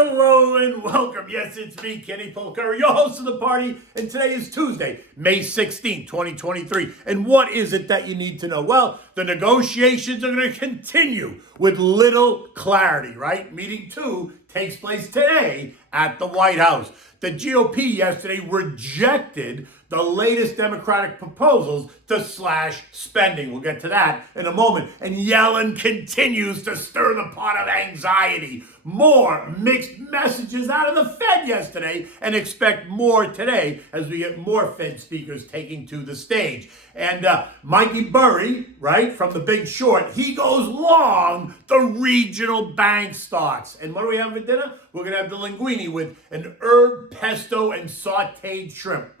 Hello and welcome. Yes, it's me, Kenny Polcari, your host of the party, and today is Tuesday, May 16th, 2023. And what is it that you need to know? Well, the negotiations are going to continue with little clarity, right? Meeting 2 takes place today at the White House. The GOP yesterday rejected the latest Democratic proposals to slash spending. We'll get to that in a moment. And Yellen continues to stir the pot of anxiety. More mixed messages out of the Fed yesterday, and expect more today as we get more Fed speakers taking to the stage. And Mikey Burry, right, from The Big Short, he goes long the regional bank stocks. And what do we have for dinner? We're going to have the linguine with an herb pesto and sauteed shrimp.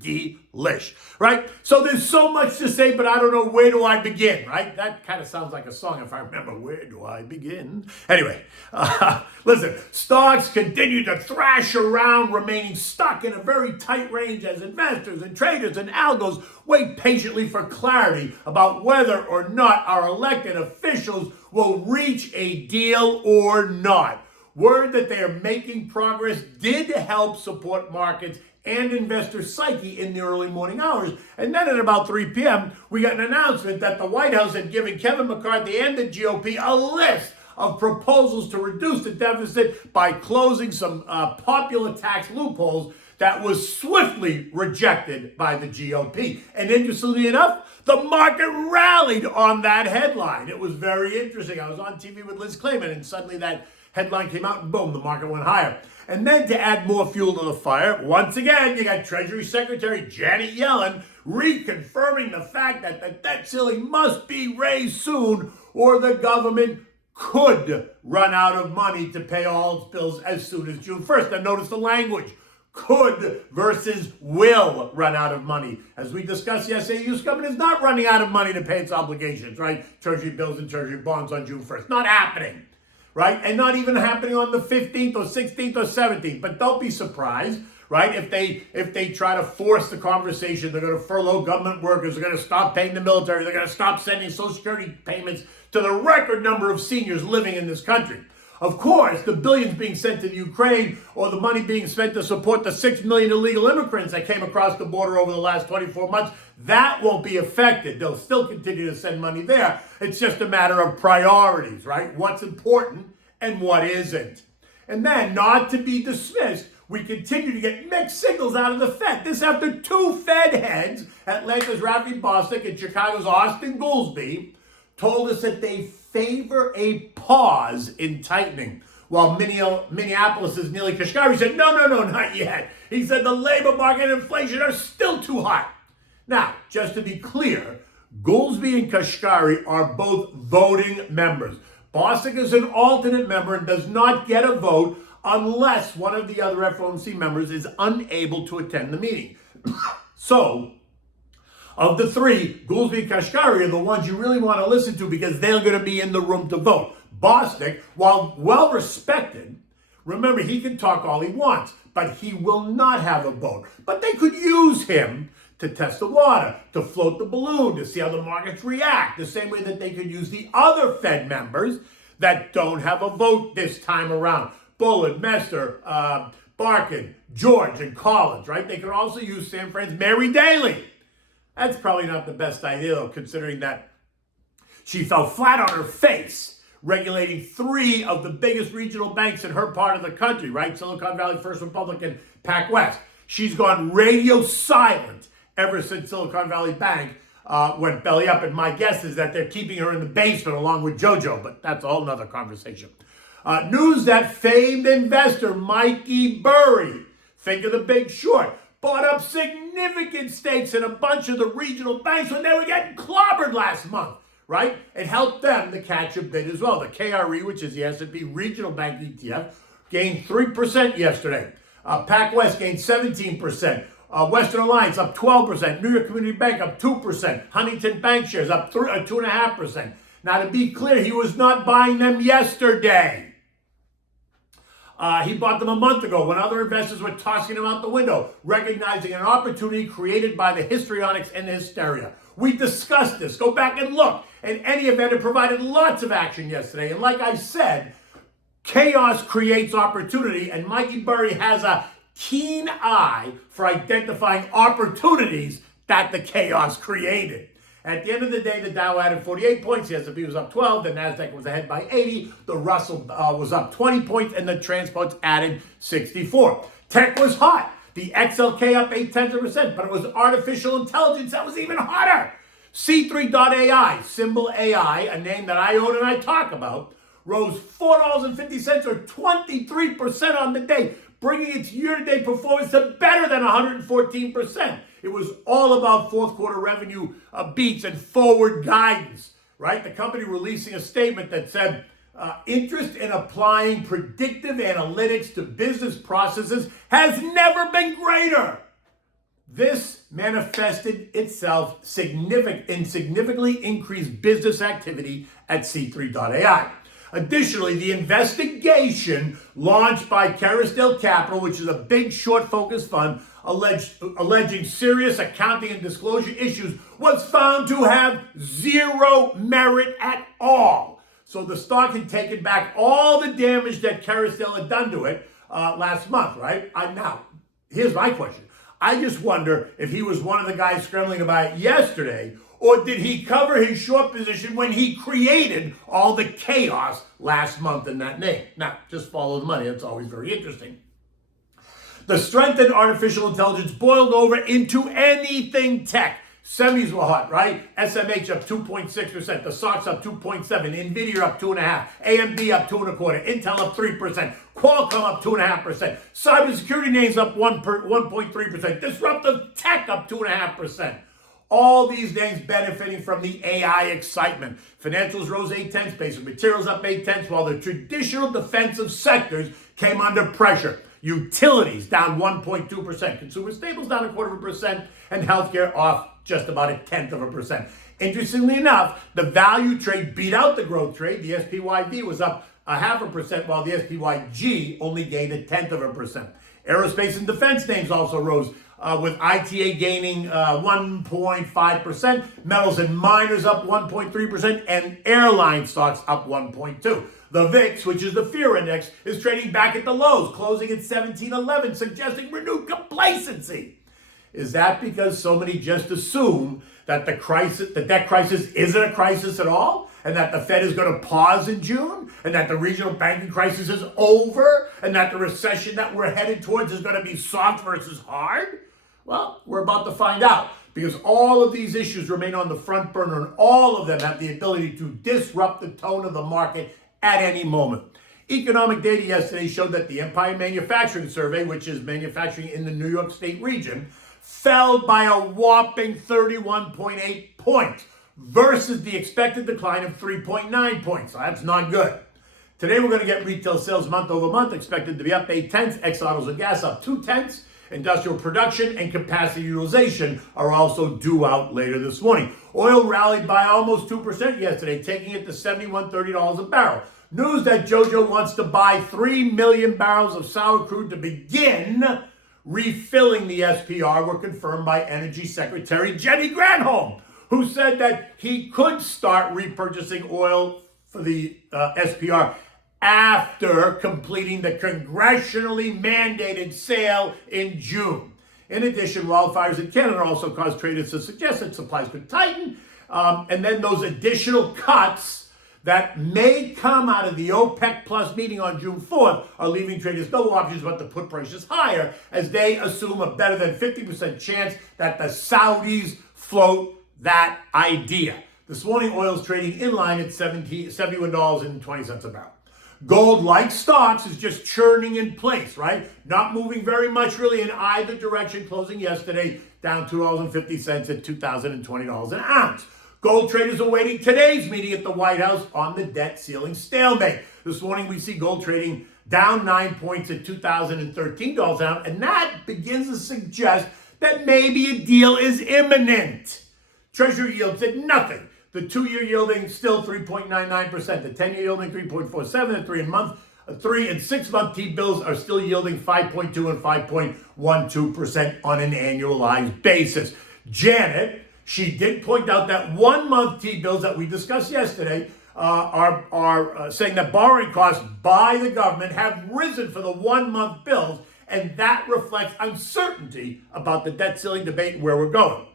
Delish, right? So there's so much to say, but I don't know, where do I begin, right? That kind of sounds like a song if I remember. Where do I begin? Anyway, listen, stocks continue to thrash around, remaining stuck in a very tight range as investors and traders and algos wait patiently for clarity about whether or not our elected officials will reach a deal or not. Word that they are making progress did help support markets and investor psyche in the early morning hours. And then at about 3 p.m., we got an announcement that the White House had given Kevin McCarthy and the GOP a list of proposals to reduce the deficit by closing some popular tax loopholes that was swiftly rejected by the GOP. And interestingly enough, the market rallied on that headline. It was very interesting. I was on TV with Liz Clayman, and suddenly that headline came out, and boom, the market went higher. And then to add more fuel to the fire, once again, you got Treasury Secretary Janet Yellen reconfirming the fact that the debt ceiling must be raised soon, or the government could run out of money to pay all its bills as soon as June 1st. Now notice the language. Could versus will run out of money. As we discussed yesterday, the U.S. government is not running out of money to pay its obligations, right? Treasury bills and Treasury bonds on June 1st. Not happening. Right? And not even happening on the 15th or 16th or 17th. But don't be surprised, right? If they try to force the conversation, they're going to furlough government workers, they're going to stop paying the military, they're going to stop sending Social Security payments to the record number of seniors living in this country. Of course, the billions being sent to the Ukraine, or the money being spent to support the 6 million illegal immigrants that came across the border over the last 24 months, that won't be affected. They'll still continue to send money there. It's just a matter of priorities, right? What's important and what isn't. And then, not to be dismissed, we continue to get mixed signals out of the Fed. This after 2 Fed heads, Atlanta's Rafi Bostic and Chicago's Austin Goolsbee, told us that they favor a pause in tightening, while Minneapolis's Neely Kashkari said, no, not yet. He said the labor market and inflation are still too hot. Now, just to be clear, Goolsbee and Kashkari are both voting members. Bostic is an alternate member and does not get a vote unless one of the other FOMC members is unable to attend the meeting. So, of the 3, Goolsbee and Kashkari are the ones you really want to listen to because they're going to be in the room to vote. Bostic, while well respected, remember, he can talk all he wants, but he will not have a vote. But they could use him to test the water, to float the balloon, to see how the markets react, the same way that they could use the other Fed members that don't have a vote this time around. Bullard, Messer, Barkin, George, and Collins, right? They could also use San Fran's Mary Daly. That's probably not the best idea, though, considering that she fell flat on her face regulating 3 of the biggest regional banks in her part of the country, right? Silicon Valley, First Republic, and PacWest. She's gone radio silent ever since Silicon Valley Bank went belly up. And my guess is that they're keeping her in the basement along with JoJo, but that's a whole nother conversation. News that famed investor Mikey Burry, think of The Big Short, bought up significant stakes in a bunch of the regional banks when they were getting clobbered last month, right? It helped them to catch a bid as well. The KRE, which is the S&P Regional Bank ETF, gained 3% yesterday. PacWest gained 17%. Western Alliance up 12%. New York Community Bank up 2%. Huntington Bank shares up 2.5%. Now, to be clear, he was not buying them yesterday. He bought them a month ago when other investors were tossing them out the window, recognizing an opportunity created by the histrionics and the hysteria. We discussed this. Go back and look. In any event, it provided lots of action yesterday. And like I said, Chaos creates opportunity, and Mikey Burry has a keen eye for identifying opportunities that the chaos created. At the end of the day, the Dow added 48 points, the S&P was up 12, the NASDAQ was ahead by 80, the Russell was up 20 points, and the transports added 64. Tech was hot. The XLK up 0.8%, but it was artificial intelligence that was even hotter. C3.ai, symbol AI, a name that I own and I talk about, rose $4.50 or 23% on the day, bringing its year-to-date performance to better than 114%. It was all about fourth quarter revenue beats and forward guidance, right? The company releasing a statement that said, interest in applying predictive analytics to business processes has never been greater. This manifested itself in significantly increased business activity at C3.ai. Additionally, the investigation launched by Carousel Capital, which is a big short-focused fund, alleging serious accounting and disclosure issues, was found to have zero merit at all. So the stock had taken back all the damage that Carousel had done to it last month, right? Now, here's my question. I just wonder if he was one of the guys scrambling to buy it yesterday, or did he cover his short position when he created all the chaos last month in that name? Now, just follow the money. That's always very interesting. The strength in artificial intelligence boiled over into anything tech. Semis were hot, right? SMH up 2.6%. The SOX up 2.7%. NVIDIA up 2.5%. AMD up 2.25%. Intel up 3%. Qualcomm up 2.5%. Cybersecurity names up 1.3%. Disruptive tech up 2.5%. All these names benefiting from the AI excitement. Financials rose 0.8, basic materials up 0.8, while the traditional defensive sectors came under pressure. Utilities down 1.2%, consumer staples down 0.25%, and healthcare off just about 0.1%. Interestingly enough, the value trade beat out the growth trade. The SPYV was up 0.5%, while the SPYG only gained 0.1%. Aerospace and defense names also rose, with ITA gaining 1.5%, metals and miners up 1.3%, and airline stocks up 1.2%. The VIX, which is the fear index, is trading back at the lows, closing at 1711, suggesting renewed complacency. Is that because so many just assume that the debt crisis isn't a crisis at all, and that the Fed is going to pause in June, and that the regional banking crisis is over, and that the recession that we're headed towards is going to be soft versus hard? Well, we're about to find out, because all of these issues remain on the front burner, and all of them have the ability to disrupt the tone of the market at any moment. Economic data yesterday showed that the Empire Manufacturing Survey, which is manufacturing in the New York State region, fell by a whopping 31.8 points versus the expected decline of 3.9 points. So that's not good. Today we're going to get retail sales month over month expected to be up 0.8, ex-autos and gas up 0.2. Industrial production and capacity utilization are also due out later this morning. Oil rallied by almost 2% yesterday, taking it to $71.30 a barrel. News that JoJo wants to buy 3 million barrels of sour crude to begin refilling the SPR were confirmed by Energy Secretary Jenny Granholm, who said that he could start repurchasing oil for the SPR after completing the congressionally mandated sale in June. In addition, wildfires in Canada also caused traders to suggest that supplies could tighten, and then those additional cuts that may come out of the OPEC Plus meeting on June 4th are leaving traders no options but to put prices higher, as they assume a better than 50% chance that the Saudis float that idea. This morning, oil is trading in line at $71.20 a barrel. Gold, like stocks, is just churning in place, right? Not moving very much really in either direction, closing yesterday down $2.50 at $2,020 an ounce. Gold traders awaiting today's meeting at the White House on the debt ceiling stalemate. This morning we see gold trading down 9 points at $2,013 an ounce, and that begins to suggest that maybe a deal is imminent. Treasury yields at nothing. The 2-year yielding still 3.99%. The 10-year yielding 3.47%. The 3 and 6 month T-bills are still yielding 5.2 and 5.12% on an annualized basis. Janet, she did point out that 1 month T-bills that we discussed yesterday are saying that borrowing costs by the government have risen for the 1-month bills, and that reflects uncertainty about the debt ceiling debate and where we're going.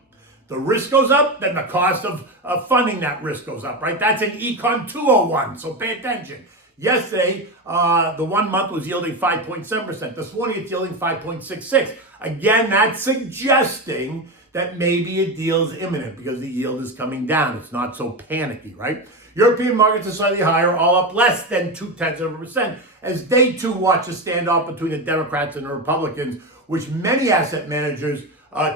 The risk goes up, then the cost of funding that risk goes up, right? That's an Econ 201, so pay attention. Yesterday, the 1 month was yielding 5.7%. This morning, it's yielding 5.66. Again, that's suggesting that maybe a deal is imminent because the yield is coming down. It's not so panicky, right? European markets are slightly higher, all up less than 0.2%, as they too watch a standoff between the Democrats and the Republicans, which many asset managers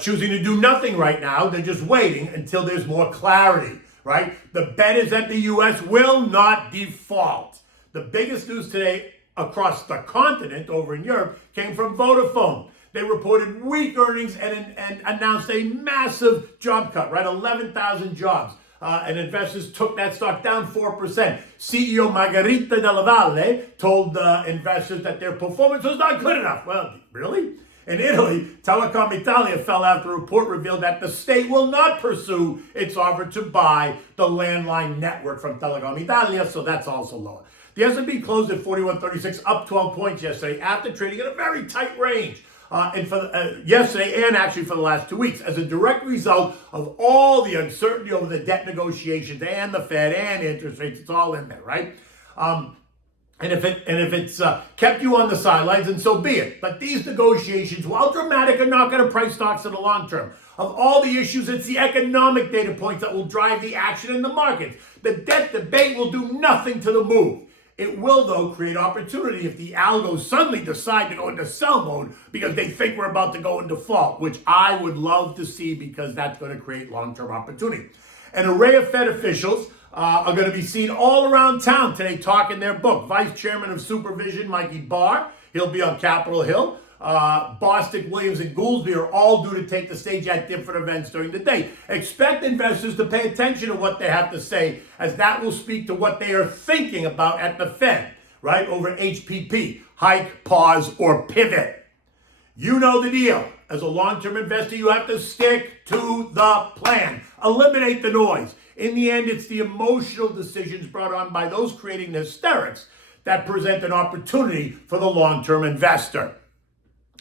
choosing to do nothing right now. They're just waiting until there's more clarity, right? The bet is that the U.S. will not default. The biggest news today across the continent over in Europe came from Vodafone. They reported weak earnings and announced a massive job cut, right? 11,000 jobs. And investors took that stock down 4%. CEO Margherita Della Valle told investors that their performance was not good enough. Well, really? In Italy, Telecom Italia fell after a report revealed that the state will not pursue its offer to buy the landline network from Telecom Italia, so that's also lower. The S&P closed at 4136, up 12 points yesterday after trading in a very tight range. And for yesterday and actually for the last 2 weeks, as a direct result of all the uncertainty over the debt negotiations and the Fed and interest rates, it's all in there, right? And if it's kept you on the sidelines, then so be it. But these negotiations, while dramatic, are not going to price stocks in the long term. Of all the issues, it's the economic data points that will drive the action in the markets. The debt debate will do nothing to the move. It will, though, create opportunity if the algos suddenly decide to go into sell mode because they think we're about to go into default, which I would love to see because that's going to create long-term opportunity. An array of Fed officials are going to be seen all around town today talking their book. Vice Chairman of Supervision, Mikey Barr, he'll be on Capitol Hill. Bostic, Williams, and Goolsbee are all due to take the stage at different events during the day. Expect investors to pay attention to what they have to say, as that will speak to what they are thinking about at the Fed, right? Over HPP, hike, pause, or pivot. You know the deal. As a long-term investor, you have to stick to the plan. Eliminate the noise. In the end, it's the emotional decisions brought on by those creating the hysterics that present an opportunity for the long-term investor.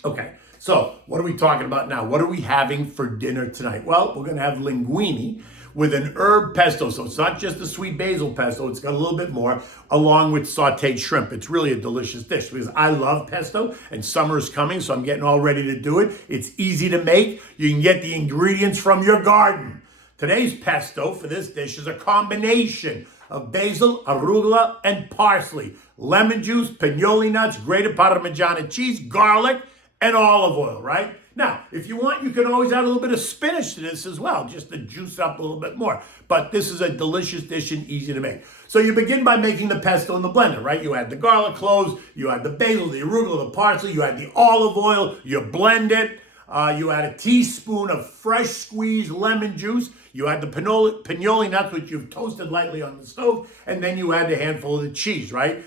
Okay, so what are we talking about now? What are we having for dinner tonight? Well, we're going to have linguine with an herb pesto. So it's not just a sweet basil pesto. It's got a little bit more, along with sauteed shrimp. It's really a delicious dish because I love pesto and summer's coming, so I'm getting all ready to do it. It's easy to make. You can get the ingredients from your garden. Today's pesto for this dish is a combination of basil, arugula, and parsley, lemon juice, pinoli nuts, grated Parmesan cheese, garlic, and olive oil, right? Now, if you want, you can always add a little bit of spinach to this as well, just to juice it up a little bit more. But this is a delicious dish and easy to make. So you begin by making the pesto in the blender, right? You add the garlic cloves, you add the basil, the arugula, the parsley, you add the olive oil, you blend it. You add a teaspoon of fresh squeezed lemon juice. You add the pinoli nuts, which you've toasted lightly on the stove, and then you add a handful of the cheese, right?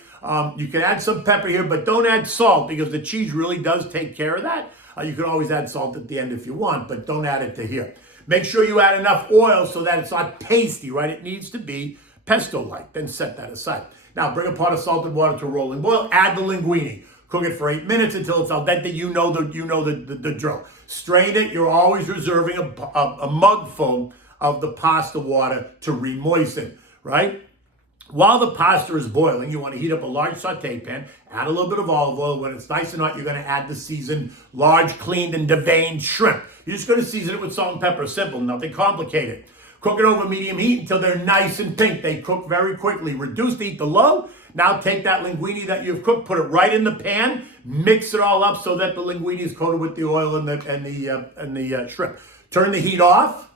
You can add some pepper here, but don't add salt because the cheese really does take care of that. You can always add salt at the end if you want, but don't add it to here. Make sure you add enough oil so that it's not pasty, right? It needs to be pesto-like. Then set that aside. Now, bring a pot of salted water to a rolling boil. Add the linguine. Cook it for 8 minutes until it's al dente. You know the drill. Strain it. You're always reserving a mug full of the pasta water to re-moisten, right? While the pasta is boiling, you want to heat up a large saute pan, add a little bit of olive oil. When it's nice and hot, you're going to add the seasoned, large, cleaned, and deveined shrimp. You're just going to season it with salt and pepper. Simple, nothing complicated. Cook it over medium heat until they're nice and pink. They cook very quickly. Reduce the heat to low. Now take that linguine that you've cooked, put it right in the pan, mix it all up so that the linguine is coated with the oil and the shrimp. Turn the heat off.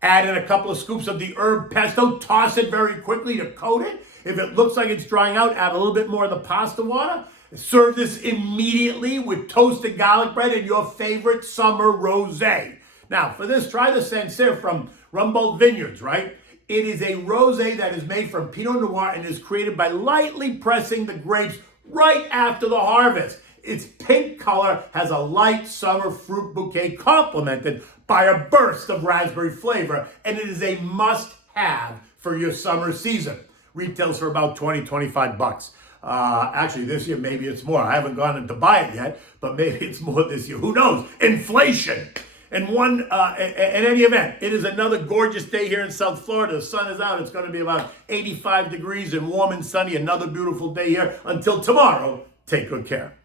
Add in a couple of scoops of the herb pesto. Toss it very quickly to coat it. If it looks like it's drying out, add a little bit more of the pasta water. Serve this immediately with toasted garlic bread and your favorite summer rosé. Now, for this, try the Sancerre from Rumboldt Vineyards, right? It is a rosé that is made from Pinot Noir and is created by lightly pressing the grapes right after the harvest. Its pink color has a light summer fruit bouquet complemented by a burst of raspberry flavor, and it is a must-have for your summer season. retails for about 20, 25 bucks. Actually, this year, maybe it's more. I haven't gone in to buy it yet, but maybe it's more this year. Who knows? Inflation. In any event, it is another gorgeous day here in South Florida. The sun is out. It's going to be about 85 degrees and warm and sunny. Another beautiful day here. Until tomorrow, take good care.